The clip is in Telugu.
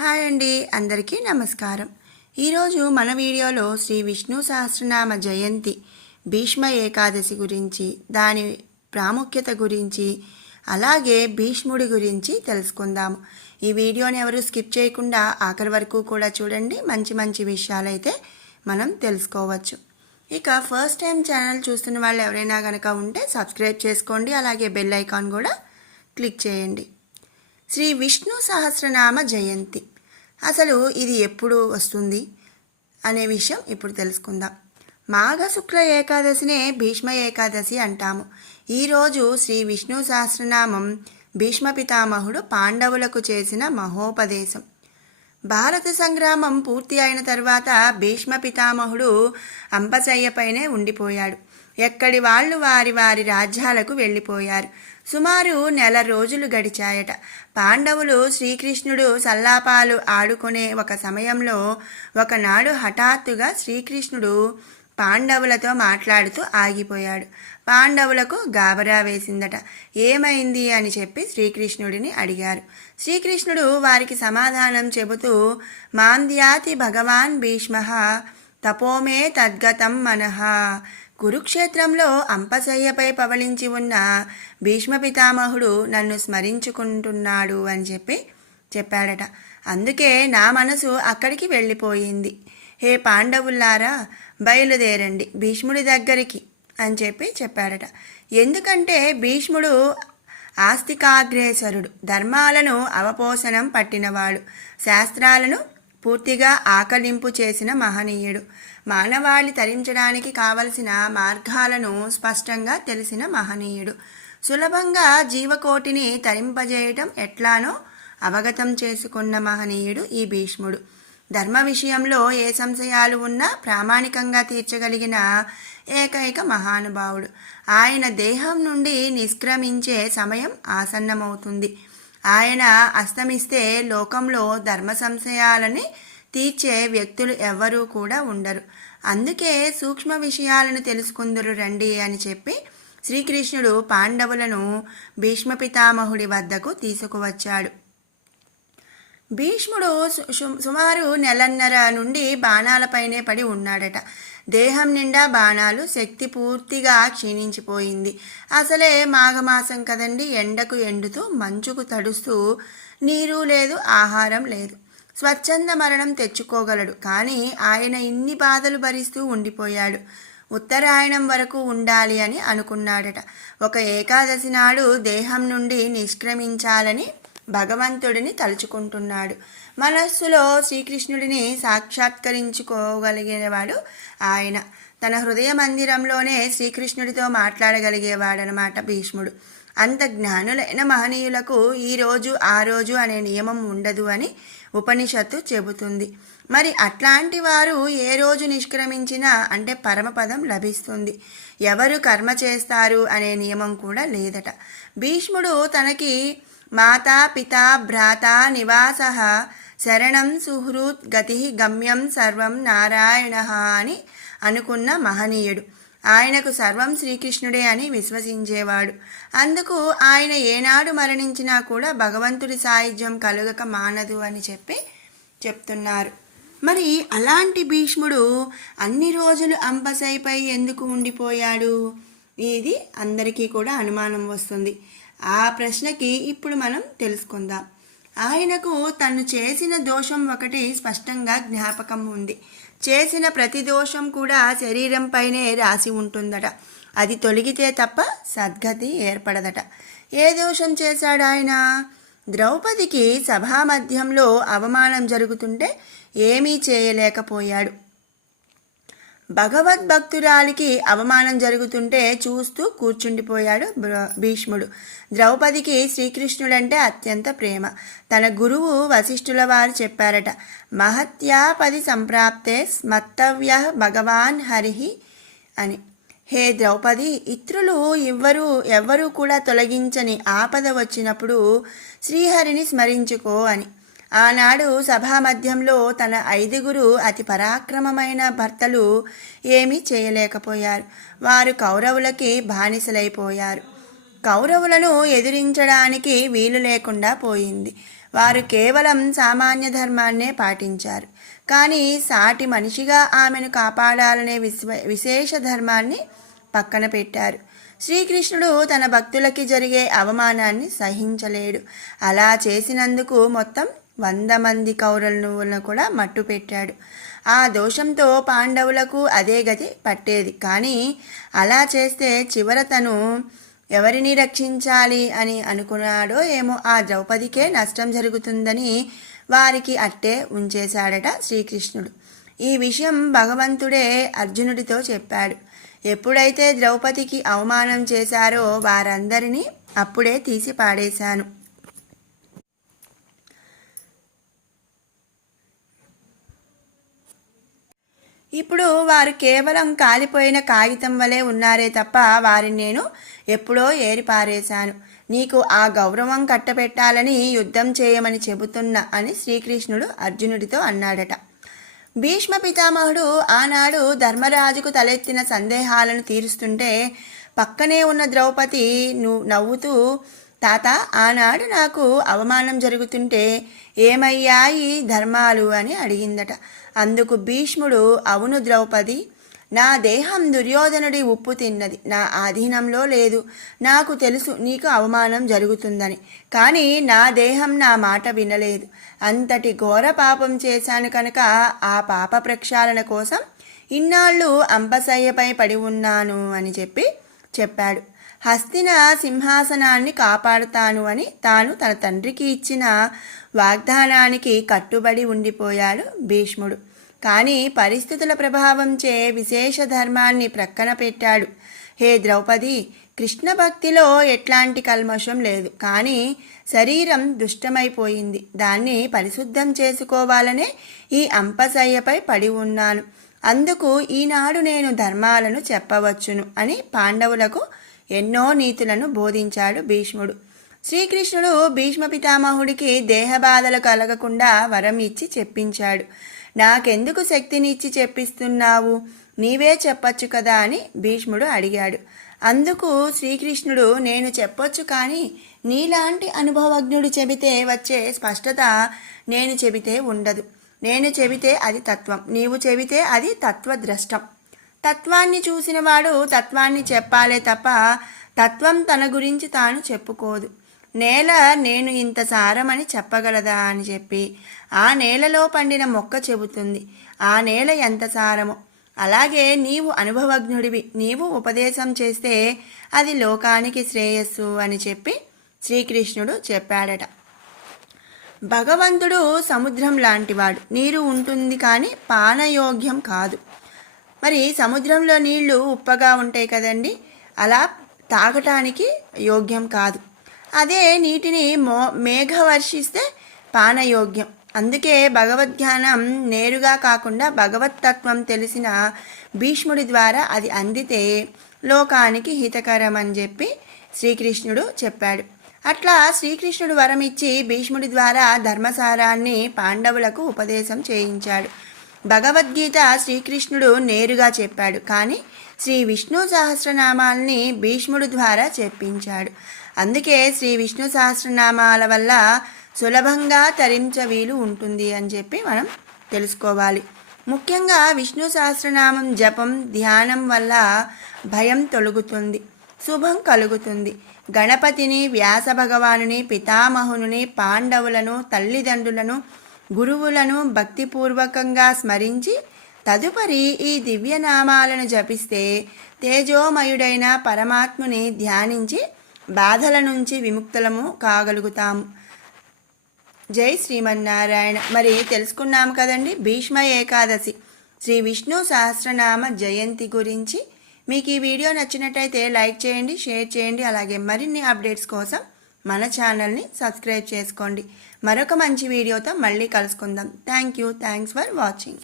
హాయ్ అండి, అందరికీ నమస్కారం. ఈరోజు మన వీడియోలో శ్రీ విష్ణు సహస్రనామ జయంతి భీష్మ ఏకాదశి గురించి, దాని ప్రాముఖ్యత గురించి, అలాగే భీష్ముడి గురించి తెలుసుకుందాము. ఈ వీడియోని ఎవరు స్కిప్ చేయకుండా ఆఖరి వరకు కూడా చూడండి. మంచి మంచి విషయాలైతే మనం తెలుసుకోవచ్చు. ఇక ఫస్ట్ టైం ఛానల్ చూస్తున్న వాళ్ళు ఎవరైనా కనుక ఉంటే సబ్స్క్రైబ్ చేసుకోండి. అలాగే బెల్ ఐకాన్ కూడా క్లిక్ చేయండి. శ్రీ విష్ణు సహస్రనామ జయంతి అసలు ఇది ఎప్పుడు వస్తుంది అనే విషయం ఇప్పుడు తెలుసుకుందాం. మాఘ శుక్ల ఏకాదశినే భీష్మ ఏకాదశి అంటాము. ఈరోజు శ్రీ విష్ణు సహస్రనామం భీష్మ పితామహుడు పాండవులకు చేసిన మహోపదేశం. భారత సంగ్రామం పూర్తి అయిన తర్వాత భీష్మ పితామహుడు అంపశయ్యపైనే ఉండిపోయాడు. ఎక్కడి వాళ్ళు వారి వారి రాజ్యాలకు వెళ్ళిపోయారు. సుమారు 1 నెల రోజులు గడిచాయట. పాండవులు శ్రీకృష్ణుడు సల్లాపాలు ఆడుకునే ఒక సమయంలో ఒకనాడు హఠాత్తుగా శ్రీకృష్ణుడు పాండవులతో మాట్లాడుతూ ఆగిపోయాడు. పాండవులకు గాబరా వేసిందట. ఏమైంది అని చెప్పి శ్రీకృష్ణుడిని అడిగారు. శ్రీకృష్ణుడు వారికి సమాధానం చెబుతూ, మాంద్యాతి భగవాన్ భీష్మః తపోమే తద్గతం మనః. కురుక్షేత్రంలో అంపశయ్యపై పవళించి ఉన్న భీష్మ పితామహుడు నన్ను స్మరించుకుంటున్నాడు అని చెప్పాడట. అందుకే నా మనసు అక్కడికి వెళ్ళిపోయింది. హే పాండవుల్లారా, బయలుదేరండి భీష్ముడి దగ్గరికి అని చెప్పాడట. ఎందుకంటే భీష్ముడు ఆస్తికాగ్రేసరుడు, ధర్మాలను అవపోసనం పట్టినవాడు, శాస్త్రాలను పూర్తిగా ఆకలింపు చేసిన మహనీయుడు, మానవాళి తరించడానికి కావలసిన మార్గాలను స్పష్టంగా తెలిసిన మహనీయుడు, సులభంగా జీవకోటిని తరింపజేయటం ఎట్లానో అవగతం చేసుకున్న మహనీయుడు ఈ భీష్ముడు. ధర్మ విషయంలో ఏ సంశయాలు ఉన్నా ప్రామాణికంగా తీర్చగలిగిన ఏకైక మహానుభావుడు. ఆయన దేహం నుండి నిష్క్రమించే సమయం ఆసన్నమవుతుంది. ఆయన అస్తమిస్తే లోకంలో ధర్మ సంశయాలని తీర్చే వ్యక్తులు ఎవ్వరూ కూడా ఉండరు. అందుకే సూక్ష్మ విషయాలను తెలుసుకుందురు రండి అని చెప్పి శ్రీకృష్ణుడు పాండవులను భీష్మ పితామహుడి వద్దకు తీసుకువచ్చాడు. భీష్ముడు సుమారు 1.5 నెలల నుండి బాణాలపైనే పడి ఉన్నాడట. దేహం నిండా బాణాలు, శక్తి పూర్తిగా క్షీణించిపోయింది. అసలే మాఘమాసం కదండి, ఎండకు ఎండుతూ మంచుకు తడుస్తూ, నీరు లేదు, ఆహారం లేదు. స్వచ్ఛంద మరణం తెచ్చుకోగలడు, కానీ ఆయన ఇన్ని బాధలు భరిస్తూ ఉండిపోయాడు. ఉత్తరాయణం వరకు ఉండాలి అని అనుకున్నాడట. ఒక ఏకాదశి నాడు దేహం నుండి నిష్క్రమించాలని భగవంతుడిని తలుచుకుంటున్నాడు. మనస్సులో శ్రీకృష్ణుడిని సాక్షాత్కరించుకోగలిగేవాడు ఆయన. తన హృదయ మందిరంలోనే శ్రీకృష్ణుడితో మాట్లాడగలిగేవాడనమాట భీష్ముడు. అంత జ్ఞానులైన మహనీయులకు ఈ రోజు ఆ రోజు అనే నియమం ఉండదు అని ఉపనిషత్తు చెబుతుంది. మరి అట్లాంటి వారు ఏ రోజు నిష్క్రమించినా అంటే పరమపదం లభిస్తుంది. ఎవరు కర్మ చేస్తారు అనే నియమం కూడా లేదట. భీష్ముడు తనకి మాతా పితా భ్రాత నివాస శరణం సుహృత్ గతి గమ్యం సర్వం నారాయణ అని అనుకున్న మహనీయుడు. ఆయనకు సర్వం శ్రీకృష్ణుడే అని విశ్వసించేవాడు. అందుకు ఆయన ఏనాడు మరణించినా కూడా భగవంతుడి సాయుధ్యం కలుగక మానదు అని చెప్తున్నారు. మరి అలాంటి భీష్ముడు అన్ని రోజులు అంపశయ్యపై ఎందుకు ఉండిపోయాడు? ఇది అందరికీ కూడా అనుమానం వస్తుంది. ఆ ప్రశ్నకి ఇప్పుడు మనం తెలుసుకుందాం. ఆయనకు తను చేసిన దోషం ఒకటి స్పష్టంగా జ్ఞాపకం ఉంది. చేసిన ప్రతి దోషం కూడా శరీరంపైనే రాసి ఉంటుందట. అది తొలగితే తప్ప సద్గతి ఏర్పడదట. ఏ దోషం చేశాడు ఆయన? ద్రౌపదికి సభా మధ్యంలో అవమానం జరుగుతుంటే ఏమీ చేయలేకపోయాడు. భగవద్భక్తురాలికి అవమానం జరుగుతుంటే చూస్తూ కూర్చుండిపోయాడు భీష్ముడు. ద్రౌపదికి శ్రీకృష్ణుడంటే అత్యంత ప్రేమ. తన గురువు వశిష్ఠుల వారు చెప్పారట, మహత్యాపది సంప్రాప్తే స్మత్తవ్య భగవాన్ హరిహి అని. హే ద్రౌపది, ఇతరులు ఎవ్వరూ కూడా తొలగించని ఆపద వచ్చినప్పుడు శ్రీహరిని స్మరించుకో అని. ఆనాడు సభా మధ్యంలో తన 5 అతి పరాక్రమమైన భర్తలు ఏమీ చేయలేకపోయారు. వారు కౌరవులకి బానిసలైపోయారు. కౌరవులను ఎదిరించడానికి వీలు లేకుండా పోయింది. వారు కేవలం సామాన్య ధర్మాన్నే పాటించారు. కానీ సాటి మనిషిగా ఆమెను కాపాడాలనే విశేష ధర్మాన్ని పక్కన పెట్టారు. శ్రీకృష్ణుడు తన భక్తులకి జరిగే అవమానాన్ని సహించలేడు. అలా చేసినందుకు మొత్తం 100 మంది కౌరవులను కూడా మట్టు పెట్టాడు. ఆ దోషంతో పాండవులకు అదే గతి పట్టేది. కానీ అలా చేస్తే చివర తను ఎవరిని రక్షించాలి అని అనుకున్నాడో ఏమో, ఆ ద్రౌపదికే నష్టం జరుగుతుందని వారికి అట్టే ఉంచేశాడట శ్రీకృష్ణుడు. ఈ విషయం భగవంతుడే అర్జునుడితో చెప్పాడు. ఎప్పుడైతే ద్రౌపదికి అవమానం చేశారో వారందరినీ అప్పుడే తీసి పాడేశాను. ఇప్పుడు వారు కేవలం కాలిపోయిన కాగితం వలె ఉన్నారే తప్ప వారిని నేను ఎప్పుడో ఏరిపారేశాను. నీకు ఆ గౌరవం కట్టబెట్టాలని యుద్ధం చేయమని చెబుతున్నా అని శ్రీకృష్ణుడు అర్జునుడితో అన్నాడట. భీష్మ పితామహుడు ఆనాడు ధర్మరాజుకు తలెత్తిన సందేహాలను తీరుస్తుంటే పక్కనే ఉన్న ద్రౌపది నవ్వుతూ, తాత, ఆనాడు నాకు అవమానం జరుగుతుంటే ఏమయ్యాయి ధర్మాలు అని అడిగిందట. అందుకు భీష్ముడు, అవును ద్రౌపది, నా దేహం దుర్యోధనుడి ఉప్పు తిన్నది, నా ఆధీనంలో లేదు. నాకు తెలుసు నీకు అవమానం జరుగుతుందని, కానీ నా దేహం నా మాట వినలేదు. అంతటి ఘోర పాపం చేశాను కనుక ఆ పాప ప్రక్షాళన కోసం ఇన్నాళ్ళు అంపశయ్యపై పడి ఉన్నాను అని చెప్పాడు. హస్తిన సింహాసనాన్ని కాపాడుతాను అని తాను తన తండ్రికి ఇచ్చిన వాగ్దానానికి కట్టుబడి ఉండిపోయాడు భీష్ముడు. కానీ పరిస్థితుల ప్రభావంచే విశేష ధర్మాన్ని ప్రక్కన పెట్టాడు. హే ద్రౌపది, కృష్ణ భక్తిలో ఎట్లాంటి కల్మషం లేదు. కానీ శరీరం దుష్టమైపోయింది. దాన్ని పరిశుద్ధం చేసుకోవాలనే ఈ అంపశయ్యపై పడి ఉన్నాను. అందుకు ఈనాడు నేను ధర్మాలను చెప్పవచ్చును అని పాండవులకు ఎన్నో నీతులను బోధించాడు భీష్ముడు. శ్రీకృష్ణుడు భీష్మ పితామహుడికి దేహబాధలు కలగకుండా వరం ఇచ్చి చెప్పించాడు. నాకెందుకు శక్తినిచ్చి చెప్పిస్తున్నావు, నీవే చెప్పొచ్చు కదా అని భీష్ముడు అడిగాడు. అందుకు శ్రీకృష్ణుడు, నేను చెప్పొచ్చు, కానీ నీలాంటి అనుభవజ్ఞుడు చెబితే వచ్చే స్పష్టత నేను చెబితే ఉండదు. నేను చెబితే అది తత్వం, నీవు చెబితే అది తత్వద్రష్టం. తత్వాన్ని చూసినవాడు తత్వాన్ని చెప్పాలే తప్ప తత్వం తన గురించి తాను చెప్పుకోదు. నేల నేను ఇంత సారమని చెప్పగలదా అని చెప్పి ఆ నేలలో పండిన మొక్క చెబుతుంది ఆ నేల ఎంత సారమో. అలాగే నీవు అనుభవజ్ఞుడివి, నీవు ఉపదేశం చేస్తే అది లోకానికి శ్రేయస్సు అని చెప్పి శ్రీకృష్ణుడు చెప్పాడట. భగవంతుడు సముద్రం లాంటివాడు. నీరు ఉంటుంది కానీ పానయోగ్యం కాదు. మరి సముద్రంలో నీళ్లు ఉప్పగా ఉంటాయి కదండి, అలా తాగటానికి యోగ్యం కాదు. అదే నీటిని మేఘవర్షిస్తే పానయోగ్యం. అందుకే భగవద్జ్ఞానం నేరుగా కాకుండా భగవత్తత్వం తెలిసిన భీష్ముడి ద్వారా అది అందితే లోకానికి హితకరం అని చెప్పి శ్రీకృష్ణుడు చెప్పాడు. అట్లా శ్రీకృష్ణుడు వరమిచ్చి భీష్ముడి ద్వారా ధర్మసారాన్ని పాండవులకు ఉపదేశం చేయించాడు. భగవద్గీత శ్రీకృష్ణుడు నేరుగా చెప్పాడు, కానీ శ్రీ విష్ణు సహస్రనామాల్ని భీష్ముడు ద్వారా చెప్పించాడు. అందుకే శ్రీ విష్ణు సహస్రనామాల వల్ల సులభంగా తరించ వీలు ఉంటుంది అని చెప్పి మనం తెలుసుకోవాలి. ముఖ్యంగా విష్ణు సహస్రనామం జపం ధ్యానం వల్ల భయం తొలగుతుంది, శుభం కలుగుతుంది. గణపతిని, వ్యాస భగవానుని, పితామహుని, పాండవులను, తల్లిదండ్రులను, గురువులను భక్తిపూర్వకంగా స్మరించి తదుపరి ఈ దివ్యనామాలను జపిస్తే తేజోమయుడైన పరమాత్ముని ధ్యానించి బాధల నుంచి విముక్తులము కాగలుగుతాము. జై శ్రీమన్నారాయణ. మరి తెలుసుకున్నాము కదండి భీష్మ ఏకాదశి శ్రీ విష్ణు సహస్రనామ జయంతి గురించి. మీకు ఈ వీడియో నచ్చినట్టయితే లైక్ చేయండి, షేర్ చేయండి. అలాగే మరిన్ని అప్డేట్స్ కోసం మన ఛానల్ని సబ్స్క్రైబ్ చేసుకోండి. మరొక మంచి వీడియోతో మళ్ళీ కలుసుకుందాం. Thanks for watching.